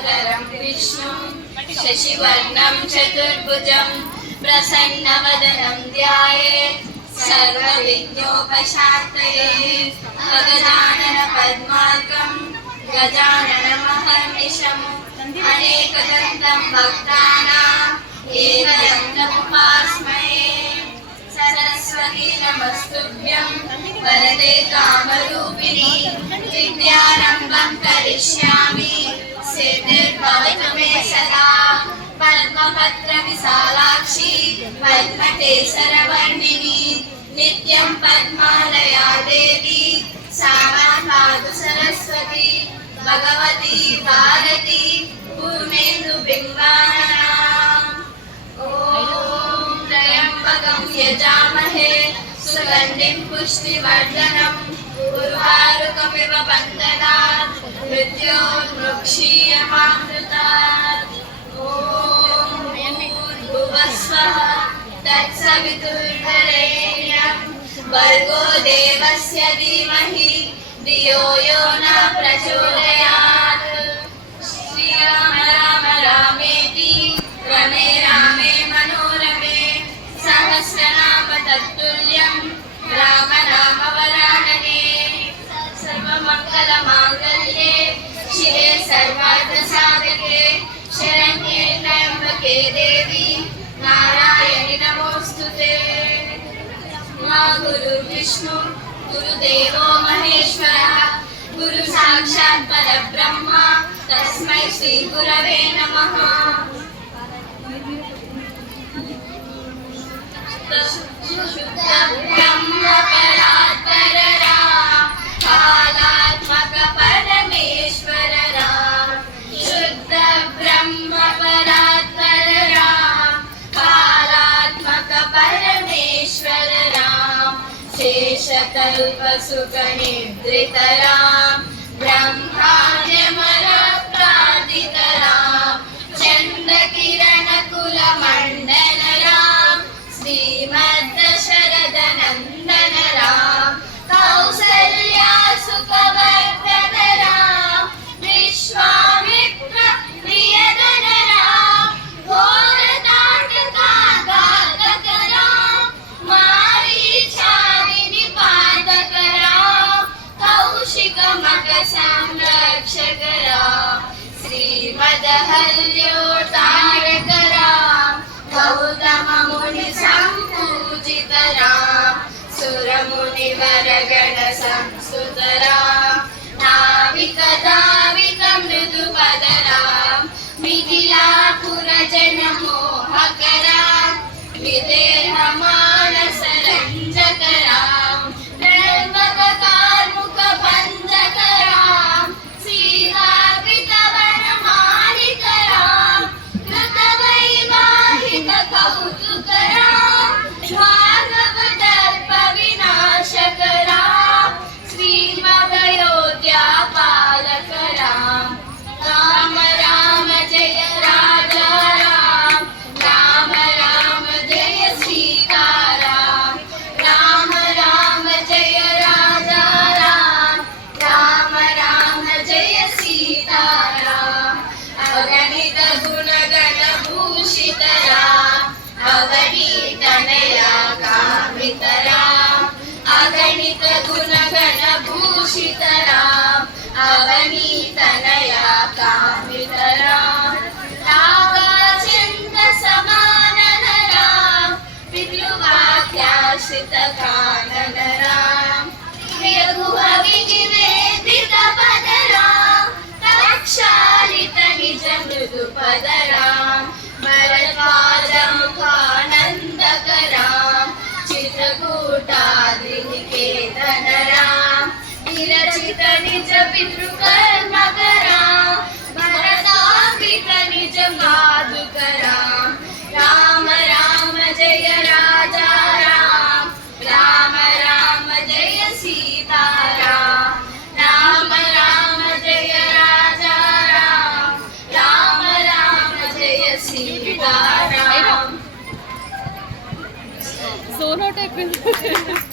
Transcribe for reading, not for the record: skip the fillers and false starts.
शुक्लाम्बरधरं विष्णुं शशिवर्णं चतुर्भुजं प्रसन्नवदनं ध्यायेत् सर्वविघ्नोपशान्तये। गजाननपद्मार्कं गजाननमहर्निशम् अनेकदन्तं भक्तानाम् एकदन्तमुपास्महे। सरस्वती नमस्तुभ्यं वरदे कामरूपिणी विद्यारम्भं करिष्यामि सिद्धिर्भवतु मे सदा। पद्मपत्रविशालाक्षी पद्मकेसरवर्णिनी नित्यं पद्मालया देवी सा पातु सरस्वती। भगवती भारती पूर्णेन्दुबिम्बानाम्। ॐ त्र्यम्बकं यजामहे सुगन्धिं पुष्टिवर्धनम् उर्वारुकमिव बन्धनात् मृत्योर्मुक्षीयमामृतात्। ॐ भूर्भुवस्वः तत्सवितुर्वरेण्यं भर्गो देवस्य धीमहि धियो यो न प्रचोदयात्। श्रीराम राम रामेति रमे रामे मनोरमे सहस्रनाम तत्तुल्यं राम नाम वरानने। सर्वमङ्गलमाङ्गल्ये शिवे सर्वार्थसाधके शरण्ये त्र्यम्बके देवी नारायणि नमोऽस्तुते। मा गुरुर्विष्णु गुरुदेवो महेश्वरः गुरु साक्षात् परब्रह्म तस्मै श्री गुरवे नमः। ब्रह्म परात्पर राम कालात्मक परमेश्वर राम। शुद्ध ब्रह्म परात्पर राम कालात्मक परमेश्वर राम। शेषकल्प सुख निद्रित राम ब्रह्माण्यमर प्रार्थित राम। चंद्र किरण कुल मंडन राम श्रीमद्दशरथ नंदन राम। कौसल्या सुखवर्धन राम विश्वामित्र प्रियधन राम। घोरताटका घातक राम मारीचानि निपातक राम। कौशिक मक संरक्षक राम श्रीमदहल्योतारक राम। गौतम मुनि संपूजित राम सुरमुनिवरगण संस्तुत राम। नाविक दाविक मृदुपद राम मिथिलापुर जन मोहक राम। विदेह मानस रंजक राम त्र्यंबक कार्मुक भंजक राम। सीतापित वन मालिक राम कृतवैवाहिक कौतुक राम। भार्गव दर्प विनाशक राम श्रीमदयोध्या पालक राम। राम राम जय राजा राम राम राम जय सीता राम। राम राम जय राजा राम राम राम जय सीता राम। अगणित गुणगण भूषित राम अगणित नया कामित राम। अगणित गुणगण भूषित राम अगणित नया कामित राम। नागाचंद समानन राम पितृवाक्याश्रित कानन राम। प्रियगुहविनिवेदित पद राम तक्षालित निज मृदु पद राम। भरद्वाज मुखानंदक राम चित्रकूटाद्रिनिकेतन राम। विरचित निज पितृकर्मक राम भरतार्पित निज पादुक राम। राम राम जय राजा राम राम राम जय सीता राम। राम राम जय राजा राम राम राम जय सीता राम। सोनो टाइप